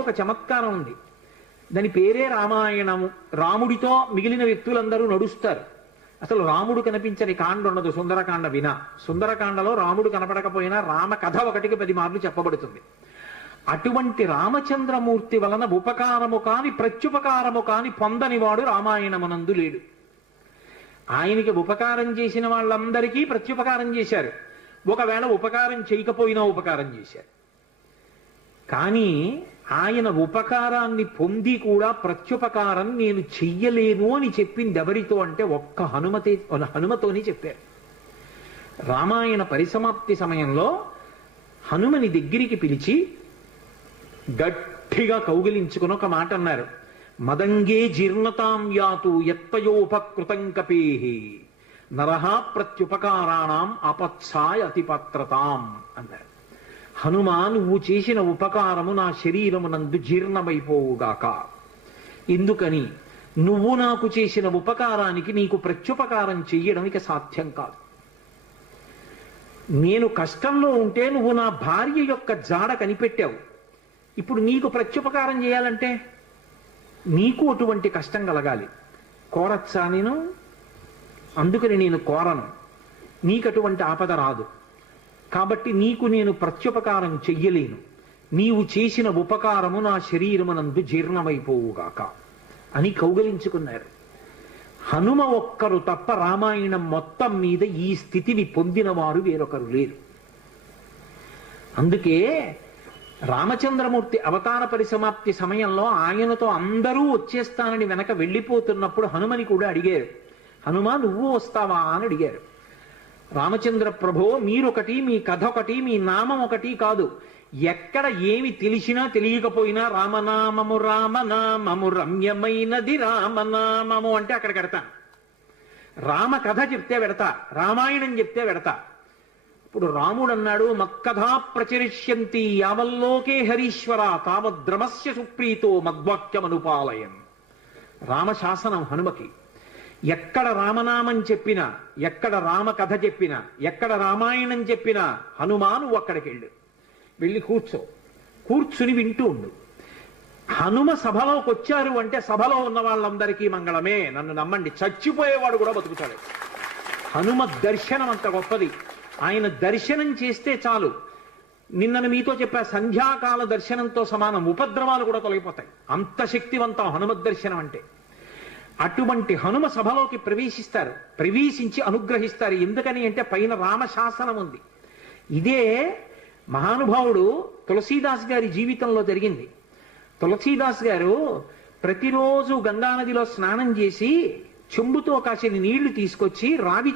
ఒక చమత్కారం ఉంది. దాని పేరే రామాయణము. రాముడితో మిగిలిన వ్యక్తులందరూ నడుస్తారు. అసలు రాముడు కనిపించని కాండ ఉండదు సుందరకాండ వినా. సుందరకాండలో రాముడు కనపడకపోయినా రామ కథ ఒకటికి 10 మార్లు చెప్పబడుతుంది. అటువంటి రామచంద్రమూర్తి వలన ఉపకారము కాని ప్రత్యుపకారము కాని పొందనివాడు రామాయణమునందు లేడు. ఆయనకి ఉపకారం చేసిన వాళ్ళందరికీ ప్రత్యుపకారం చేశారు. ఒకవేళ ఉపకారం చేయకపోయినా ఉపకారం చేశారు. కానీ ఆయన ఉపకారాన్ని పొంది కూడా ప్రత్యుపకారం నేను చెయ్యలేను అని చెప్పింది ఎవరితో అంటే ఒక్క హనుమతోని చెప్పారు. రామాయణ పరిసమాప్తి సమయంలో హనుమని దగ్గరికి పిలిచి గట్టిగా కౌగిలించుకుని ఒక మాట అన్నారు. మదంగే జీర్ణతాం యాతు యత్పయోపకృతం కపేహి నరహ ప్రత్యుపకారాణం అపత్సాయ అతిపత్రతాం అన్నారు. హనుమా, నువ్వు చేసిన ఉపకారము నా శరీరమునందు జీర్ణమైపోవుగాక. ఎందుకని? నువ్వు నాకు చేసిన ఉపకారానికి నీకు ప్రత్యుపకారం చెయ్యడం ఇక సాధ్యం కాదు. నేను కష్టంలో ఉంటే నువ్వు నా భార్య యొక్క జాడ కనిపెట్టావు. ఇప్పుడు నీకు ప్రత్యుపకారం చేయాలంటే నీకు అటువంటి కష్టం కలగాలి. కోరచ్చా నేను? అందుకని నేను కోరను. నీకు అటువంటి ఆపద రాదు. కాబట్టి నీకు నేను ప్రత్యుపకారం చెయ్యలేను. నీవు చేసిన ఉపకారము నా శరీరమునందు జీర్ణమైపోవుగాక అని కౌగలించుకున్నారు. హనుమ ఒక్కరు తప్ప రామాయణం మొత్తం మీద ఈ స్థితిని పొందిన వారు వేరొకరు లేరు. అందుకే రామచంద్రమూర్తి అవతార పరిసమాప్తి సమయంలో ఆయనతో అందరూ వచ్చేస్తానని వెనక వెళ్ళిపోతున్నప్పుడు హనుమని కూడా అడిగారు. హనుమా, నువ్వు వస్తావా అని అడిగారు. రామచంద్ర ప్రభో, మీరొకటి, మీ కథ ఒకటి, మీ నామం ఒకటి కాదు. ఎక్కడ ఏమి తెలిసినా తెలియకపోయినా రామనామము రామనామము రమ్యమైనది రామనామము అంటే అక్కడ పెడతాను. రామ కథ చెప్తే పెడతా, రామాయణం చెప్తే పెడతా. ఇప్పుడు రాముడు అన్నాడు, మక్కథా ప్రచరిష్యంతి యావల్లోకే హరీశ్వర తావద్రమస్య సుప్రీతో మద్వాక్యమనుపాలయం. రామశాసనం హనుమకి. ఎక్కడ రామనామం చెప్పినా, ఎక్కడ రామ కథ చెప్పినా, ఎక్కడ రామాయణం చెప్పినా హనుమా నువ్వు అక్కడికి వెళ్ళి కూర్చుని వింటూ ఉండు. హనుమ సభలోకి వచ్చారు అంటే సభలో ఉన్న వాళ్ళందరికీ మంగళమే. నన్ను నమ్మండి, చచ్చిపోయేవాడు కూడా బతుకుతాడు. హనుమ దర్శనం అంత గొప్పది. ఆయన దర్శనం చేస్తే చాలు. నిన్న మీతో చెప్పా, సంధ్యాకాల దర్శనంతో సమానం. ఉపద్రవాలు కూడా తొలగిపోతాయి. అంత శక్తివంతం హనుమద్ దర్శనం అంటే. అటువంటి హనుమ సభలోకి ప్రవేశిస్తారు. ప్రవేశించి అనుగ్రహిస్తారు. ఎందుకని అంటే పైన రామశాసనం ఉంది. ఇదే మహానుభావుడు తులసీదాస్ గారి జీవితంలో జరిగింది. తులసీదాస్ గారు ప్రతిరోజు గంగానదిలో స్నానం చేసి చెంబుతో కాసిన నీళ్లు తీసుకొచ్చి రావి